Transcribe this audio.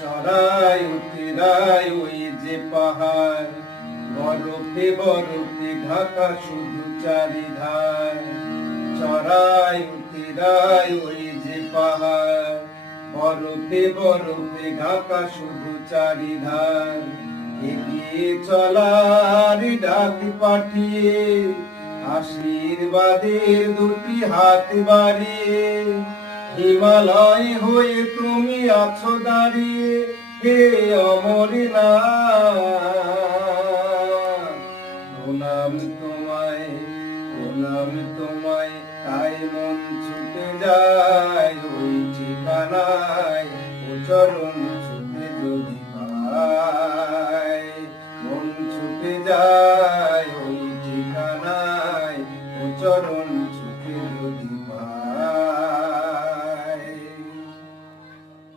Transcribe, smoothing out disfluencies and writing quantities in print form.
চড়াই উতরাই ওই যে পাহাড়, বরফে বরফে ঢাকা শুধু চারিধার। চড়াই উতরাই ওই যে পাহাড়, বরফে বরফে ঢাকা শুধু চারিধার। এগিয়ে চলার ডাক পাঠিয়ে আশীর্বাদের দুটি হাত বাড়িয়ে, হিমালয় হয়ে তুমি আছো দাঁড়িয়ে, হে অমরনাথ। প্রণাম তোমায়, প্রণাম তোমায়, তাই মন ছুটে যায় ওই ঠিকানায়, ও চরণ ছুটে যদি পায়। মন ছুটে যায়